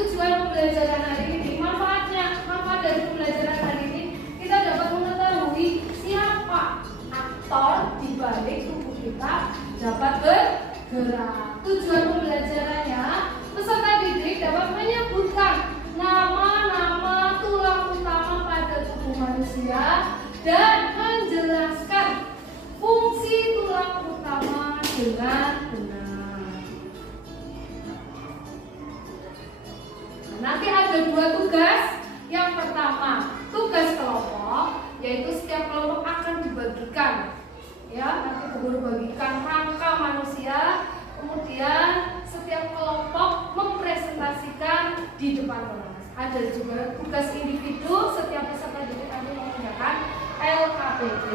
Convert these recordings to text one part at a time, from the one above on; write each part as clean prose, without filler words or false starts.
tujuan pembelajaran hari ini, manfaat dari pembelajaran hari ini, kita dapat mengetahui siapa aktor di balik tubuh kita dapat bergerak. Tujuan pembelajarannya, peserta didik dapat menyebutkan nama-nama tulang utama pada tubuh manusia dan menjelaskan fungsi tulang utama dengan benar. Nanti ada dua tugas. Yang pertama, tugas kelompok, yaitu setiap kelompok akan dibagikan, ya, nanti guru bagikan rangka manusia, kemudian setiap kelompok mempresentasikan di depan kelas. Ada juga tugas individu, setiap peserta didik nanti menggunakan LKPD.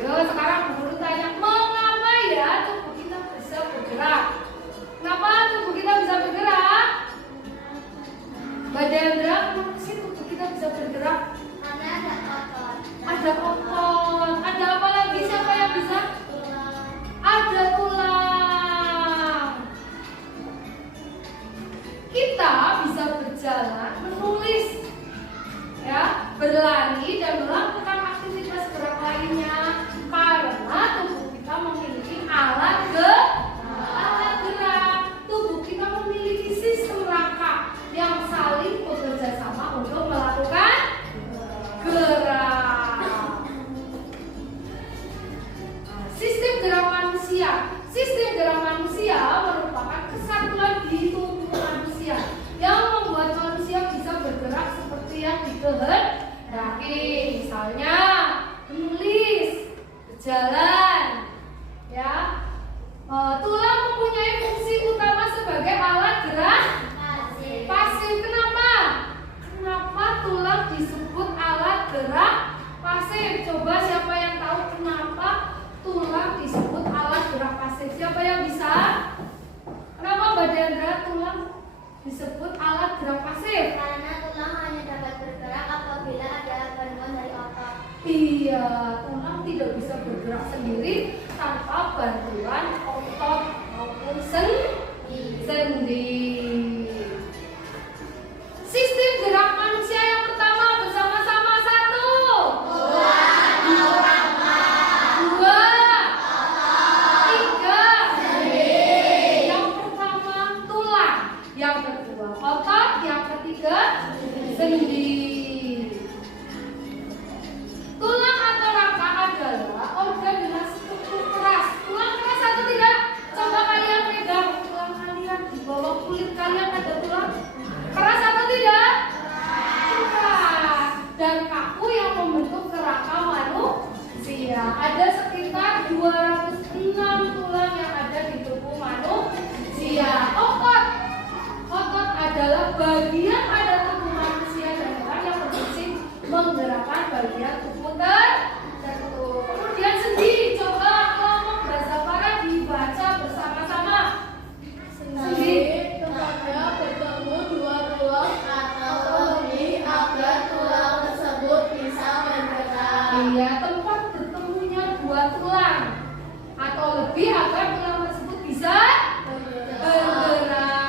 Yo, sekarang guru tanya, mengapa ya tubuh kita bisa bergerak? Kenapa tubuh kita bisa bergerak? Mbak Deandra, kenapa sih tubuh kita bisa bergerak? Karena ada otot. Ada otot. Ada apa lagi? Siapa yang bisa? Tulang. Ada tulang. Kita bisa berjalan, menulis, ya, berlari dan melakukan aktivitas gerak lainnya karena tubuh kita memiliki alat gerak. Tubuh kita memiliki sistem rangka yang saling bekerja sama untuk melakukan gerak. Sistem gerak manusia. Sistem gerak manusia merupakan kesatuan di tubuh manusia yang membuat manusia bisa bergerak seperti yang dikehendaki. Misalnya menulis, berjalan, ya. Tulang mempunyai fungsi utama sebagai alat gerak pasif. Kenapa? Kenapa tulang disebut alat gerak pasif? Coba siapa yang tahu kenapa tulang disebut alat gerak pasif? Siapa yang bisa? Kenapa Mbak Deandra tulang disebut alat gerak pasif? Karena tulang hanya dapat bergerak apabila ada bantuan dari otot. Iya, tulang tidak bisa bergerak sendiri tanpa bantuan otot maupun sendi. Sistem gerak manusia yang pertama bersama-sama. 1, 2, 3, sendi. Yang pertama tulang, yang kedua otot, yang ketiga sendi. Tulang atau rangka adalah organ dengan struktur keras. Tulang keras atau tidak? Coba kalian pegang tulang kalian, di bawah kulit kalian ada tulang keras atau tidak? Keras. Dan kaku yang membentuk kerangka manusia. Ada sekitar 206 tulang yang ada di tubuh manusia. Otot adalah bagian pada tubuh manusia dan orang yang berfungsi menggerakkan bagian tubuh tertentu. Kemudian sendi, coba kelompok bahasa Farah dibaca bersama-sama. Sendi tempatnya bertemu dua tulang atau lebih agar tulang tersebut bisa bergerak. Iya, tempat bertemunya dua tulang atau lebih agar tulang tersebut bisa bergerak.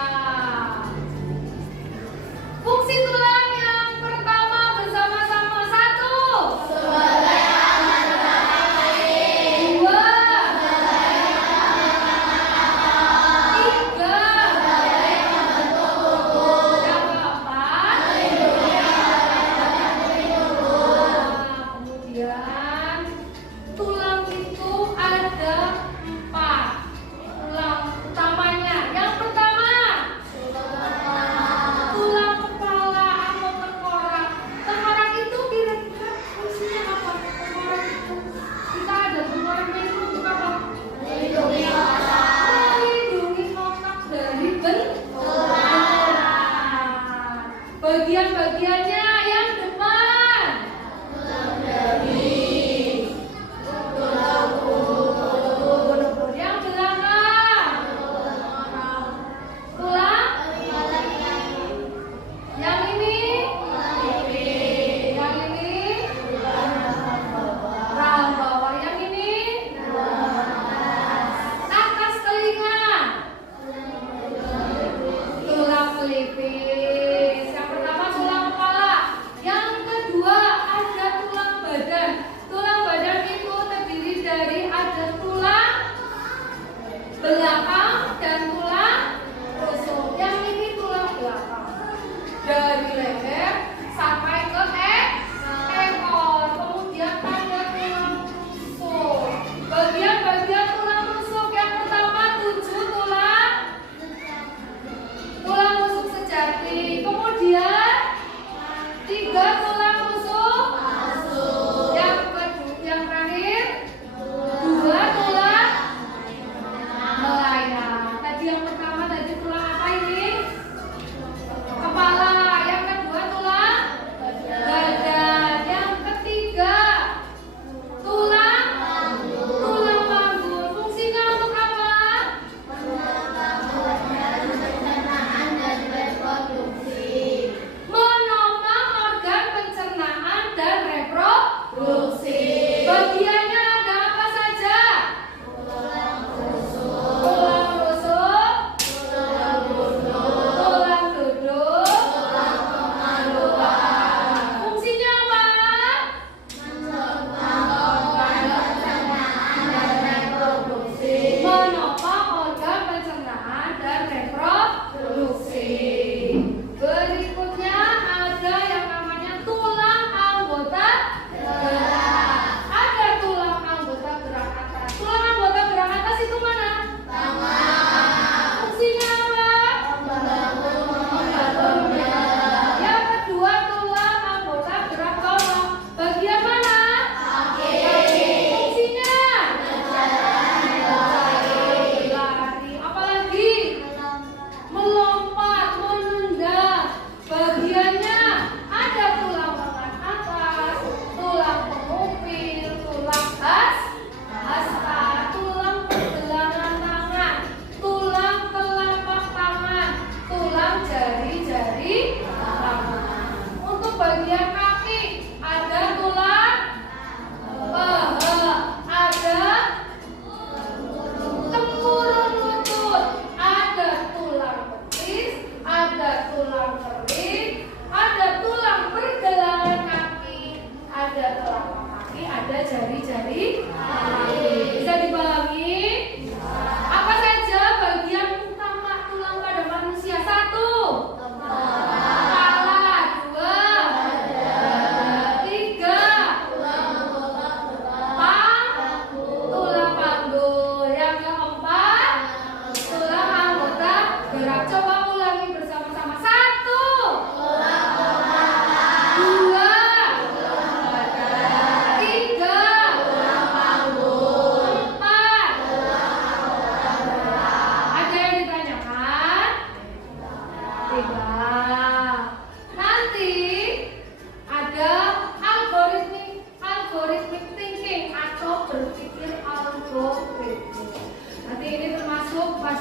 Fungsi tulang yang pertama bersama-sama. 1, Sebagai alat gerak pasif. 2, 3, Sebagai pembentuk tubuh. yang keempat. Kemudian tulang itu ada 4.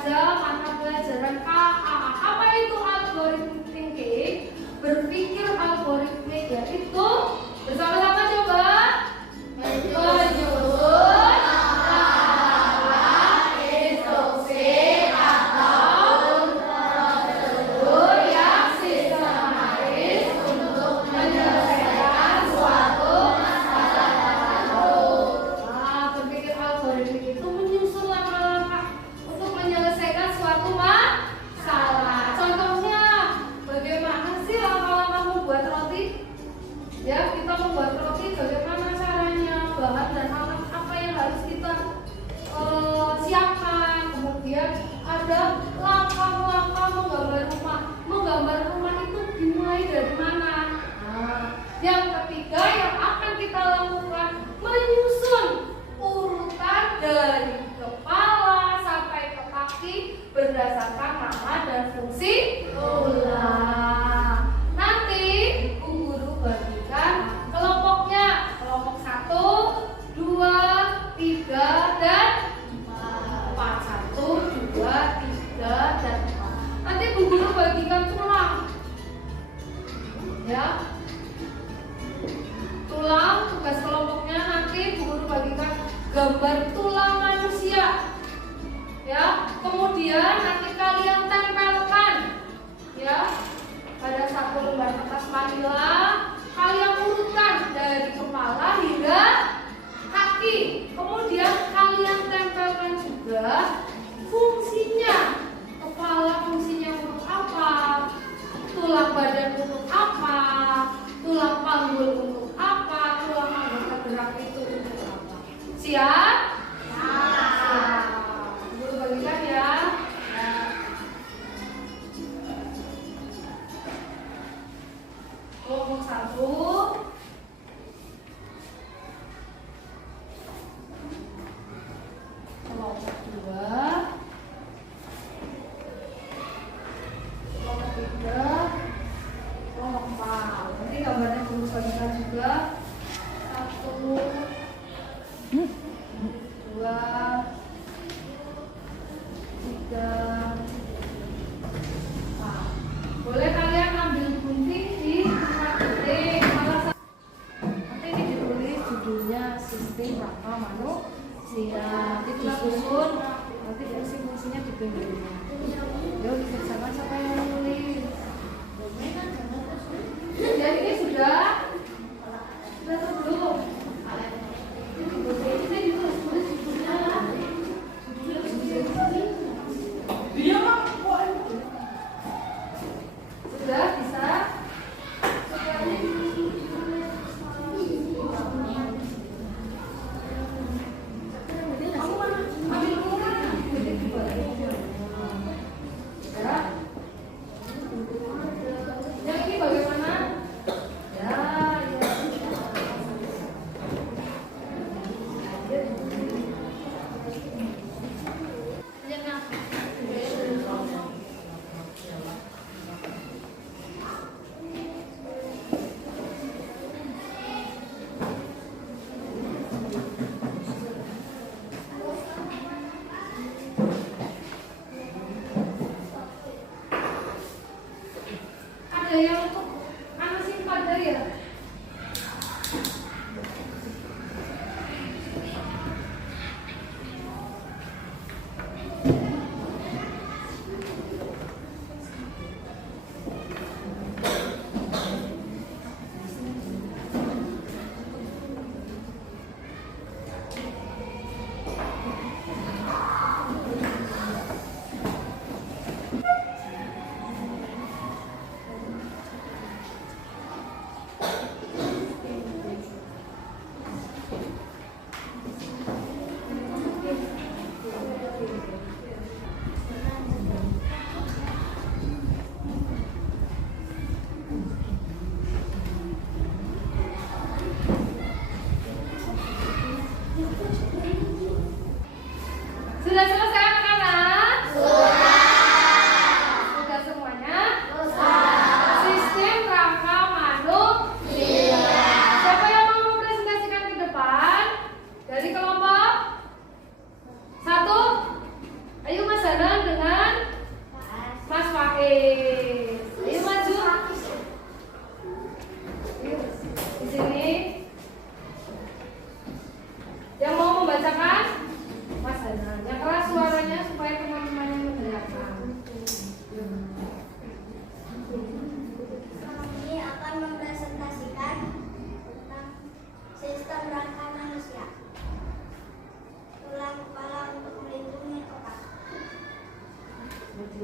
pada mata pelajaran KA. Apa itu algorithm thinking? Berpikir algoritmik, yaitu bersama-sama coba menyusun instruksi atau prosedur yang sistematis untuk menyelesaikan suatu masalah baru. Berpikir algoritmik itu menyusun langkah-langkah untuk menyelesaikan suatu masalah. Contohnya, bagaimana sih langkah-langkah membuat roti? Ya, kita membuat roti bagaimana caranya, bahan dan alat apa yang harus kita siapkan. Kemudian ada langkah-langkah menggambar rumah. Menggambar rumah itu dimulai dari mana? Yang ketiga yang akan kita lakukan menyusun urutan dari kepala sampai ke kaki berdasarkan nama dan fungsi tulang. Nanti Bu Guru bagikan kelompoknya, kelompok 1, 2, 3, dan 4. 1, 2, 3, dan 4. Nanti Bu Guru bagikan tulang. Ya. Tulang, tugas kelompoknya nanti Bu Guru bagikan gambar tulang manusia. Ya. Kemudian nanti kalian tempelkan ya pada satu lembar kertas manila. Kalian urutkan dari kepala hingga kaki. Kemudian kalian tempelkan juga fungsinya. Kepala fungsinya untuk apa? Tulang badan untuk apa? Tulang panggul untuk apa? Tulang anggota gerak itu untuk apa? Siap? Siap. Guru bagikan ya. Kelompok 1, kelompok 2, kelompok 3, kelompok 4. Nanti gambarnya guru bagikan juga 1, 2,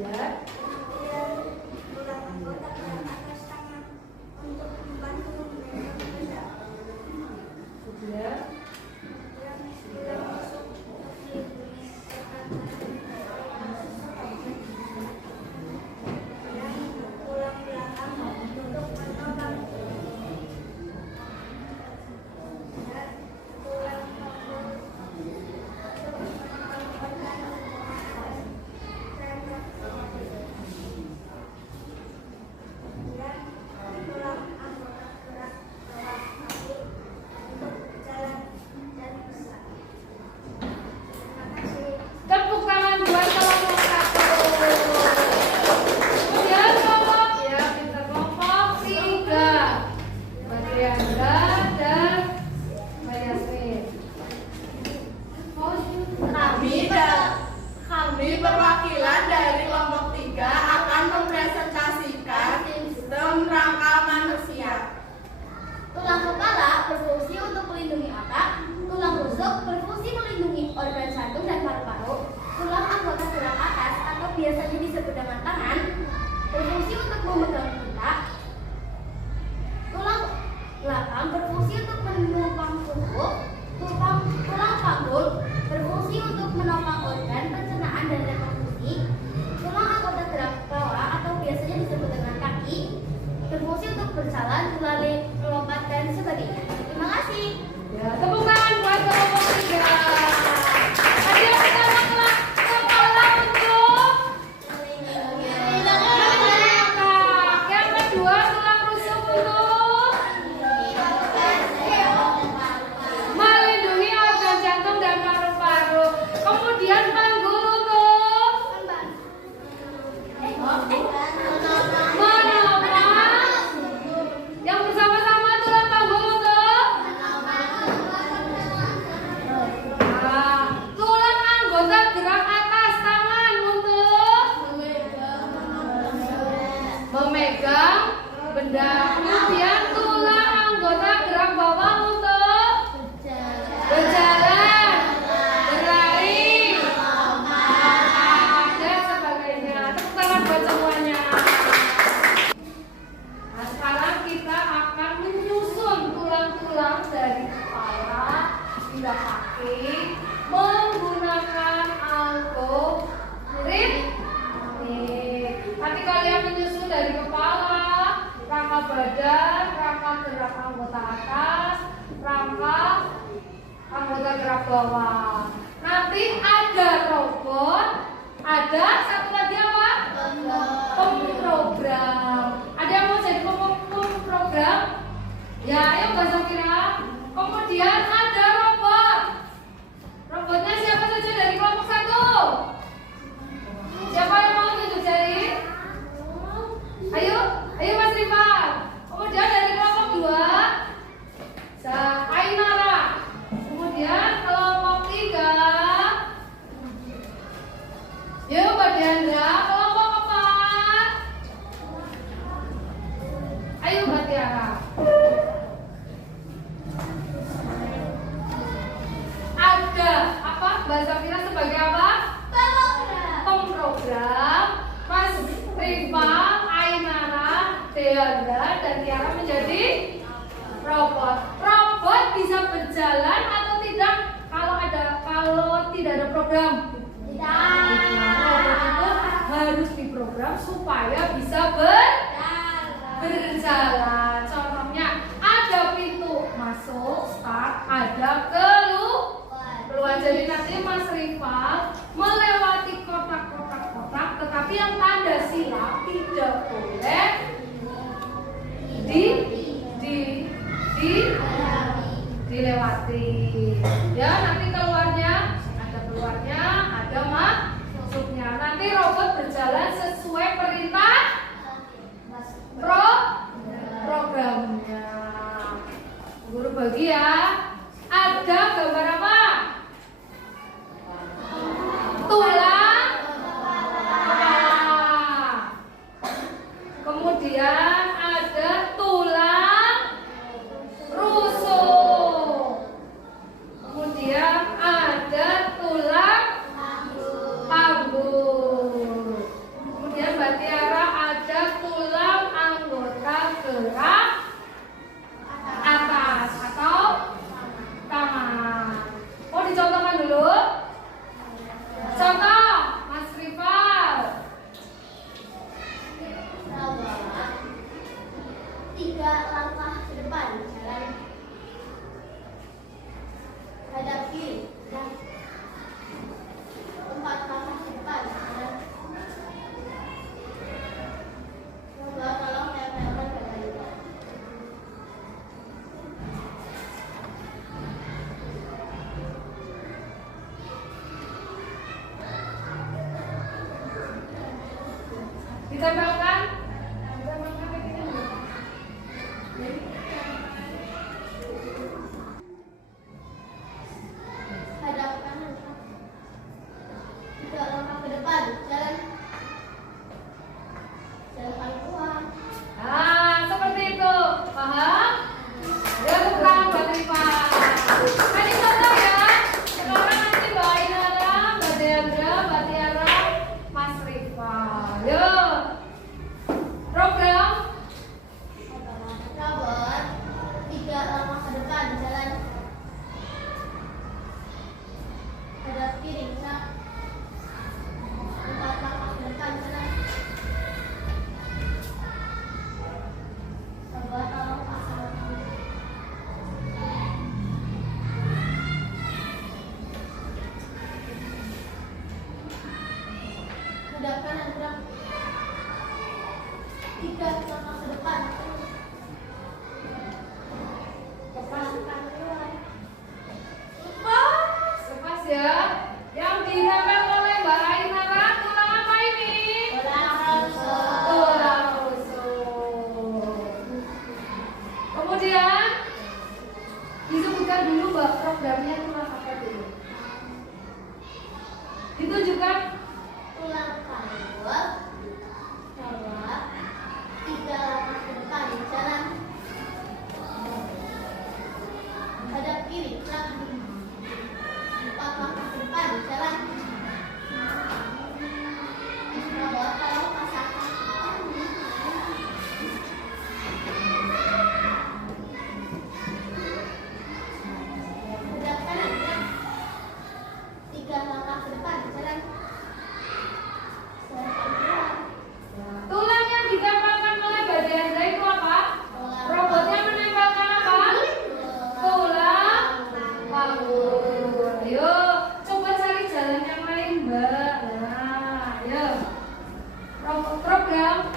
Ya. Kemudian tulang anggota gerak atas tangan untuk membantu membentang dada. Kemudian Tulang masuk di bunyi dan tulang belakang untuk menopang dan tulang punggung untuk menopang organ pernafasan dan tulang anggota gerak bawah kaki untuk berjalan dan besar. Terima kasih. tepuk tangan buat kelompok 1. Kemudian kelompok ya, kita kelompok 3. Mbak Trianda dan Mbak Yasmin. Kami perwakilan dari kelompok 3 akan mempresentasikan sistem rangka manusia. Tulang kepala berfungsi untuk melindungi otak, tulang rusuk berfungsi melindungi organ jantung dan paru-paru, tulang anggota gerak atas atau biasanya disebut dengan tangan berfungsi untuk memegang pundak, tulang belakang berfungsi untuk menopang punggung, tulang panggung berfungsi untuk menopang organ pencernaan dan reproduksi, tulang anggota gerak bawah atau biasanya disebut dengan kaki berfungsi untuk berjalan, berlari, melompat dan sebagainya. Terima kasih. Ya, tepuk tangan buat kelompok 3. Tadi yang pertama kepala untuk otak. Yang kedua tulang rusuk untuk melindungi organ jantung dan paru-paru. Kemudian panggul untuk menopang. Yang bersama-sama tulang panggul untuk tulang anggota gerak atas tangan untuk memegang benda. Kemudian tulang anggota gerak bawah untuk berjalan, berlari, dan sebagainya. Tepuk tangan buat semuanya. Nah, sekarang kita akan menyusun tulang-tulang dari kepala hingga kaki menggunakan algoritmik. Nanti kalian menyusun dari kepala, rangka badan, rangka gerak anggota atas, rangka anggota gerak bawah. Nanti ada robot, ada satu lagi apa? Pemrogram. Ada yang mau jadi pemrogram? Ya, ayo Mbak Safira. Kemudian ada robot. Robotnya siapa saja dari kelompok 1? Siapa yang mau tunjuk jari? Ayo, ayo Mas Rifan. Kemudian dari kelompok 2, Ainara. Kemudian kelompok 3, yuk Mbak Diandra. Kelompok 4, ayo Mbak Tiara. Ada apa? Mbak Safira sebagai apa? Pemrogram. Mas Rifan, Ainara, Deandra, dan Tiara menjadi robot. Robot bisa berjalan atau tidak kalau tidak ada program? Robot itu harus diprogram supaya bisa berjalan. Contohnya ada pintu masuk, start, ada keluar. Jadi nanti Mas Rival melewati kotak-kotak, tetapi yang tanda silang tidak boleh dilewati. Ya, nanti keluarnya, ada masuknya. Nanti robot berjalan sesuai perintah programnya. Guru bagi ya. Ada gambar apa? Tulang kepala. Kemudian ada tulang rusuk. Kemudian ada tulang panggung. Ditempelkan. Ditempelkan kayak gini. Hadap kanan. 3 langkah ke depan. Jalan. Jalan keluar. Nah, seperti itu. Paham? Ya, tepuk tangan buat Rifa. Tadi contoh ya. Sekarang nanti Mbak Inara, Mbak Deandra, Mbak Tiara, Mas Rifa. Yuk. Program. Robot. 3 langkah ke depan. Jalan. Hadap kiri. Gerak. 4 langkah ke depan. Jalan. Robot tolong pasang. Hadap kanan. Gerak. 3 langkah ke depan. Lepaskan keluar. Lepas ya. Yang ditempel oleh Mbak Ainara tulang apa ini? Tulang rusuk. Tulang rusuk. Kemudian disebutkan dulu Mbak programnya tulang apa dulu. Ditunjukkan. Tulang panggul. Bawah. 3 langkah ke depan. Jalan. Hadap kiri. Gerak. 4 langkah ke depan. Jalan. Robot tolong pasangkan. Hadap kanan. Gerak. 3 langkah ke depan. Jalan. Serahkan keluar. Tulang yang ditempelkan oleh Mbak Deandra itu apa? Robotnya menempelkan apa? Tulang panggul. Ayo, coba cari jalan yang lain, Mbak. Nah, ayo. Program.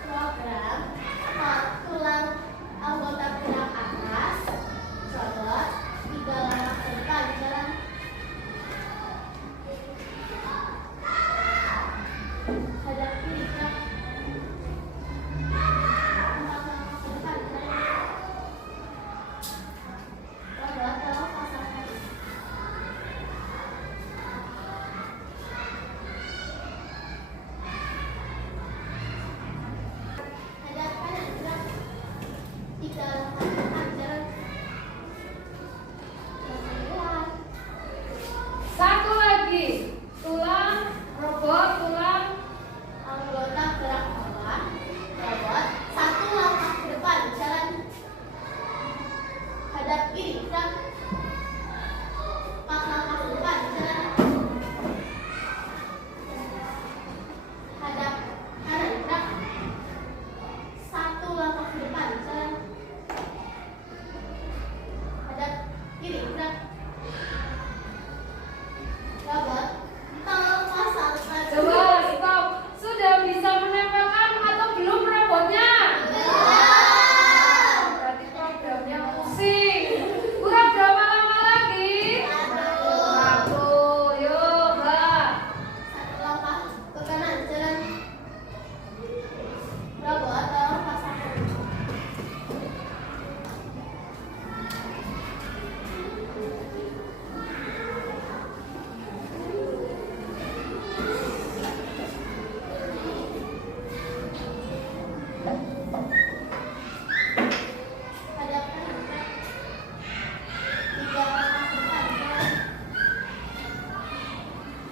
Program tulang anggota gerak atas. Robot 3 langkah ke depan. Jalan. Hadap kiri. Gerak. 4 langkah ke depan. Jalan. Robot tolong pasangkan. Hadap kanan. Gerak. 3 langkah ke depan. Jalan. Jalan keluar. Satu lagi. Tulang robot, tulang Anggota gerak bawah. Robot 1 langkah ke depan. Jalan. Hadap kiri. Gerak. 4 langkah ke depan. Jalan. Hadap kanan. Gerak. 1 langkah ke depan. Jalan. Hadap kiri. Gerak. Robot tolong pasangkan. coba stop. Sudah bisa menempelkan atau belum robotnya? Berarti programnya pusing. Kurang berapa lama lagi? 1. Yuk, Mbak. 1 langkah ke kanan. Jalan. Robot tolong pasangkan. Hadap kanan. Gerak. 3 langkah ke depan. Jalan.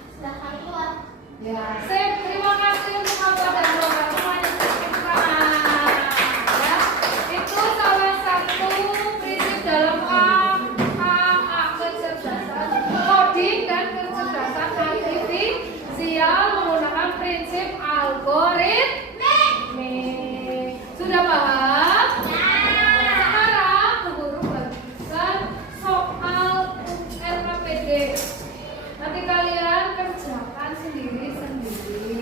Silahkan keluar. Ya, sip. Terima kasih untuk Bapak dan Bapak semuanya. Tepuk tangan. Ya, itu salah satu prinsip dalam kecerdasan coding dan kecerdasan artifisial menggunakan prinsip algoritmik. Sudah paham? Sekarang Bu Guru bagikan soal RKPD. Nanti kalian kerjakan sendiri-sendiri.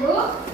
guru.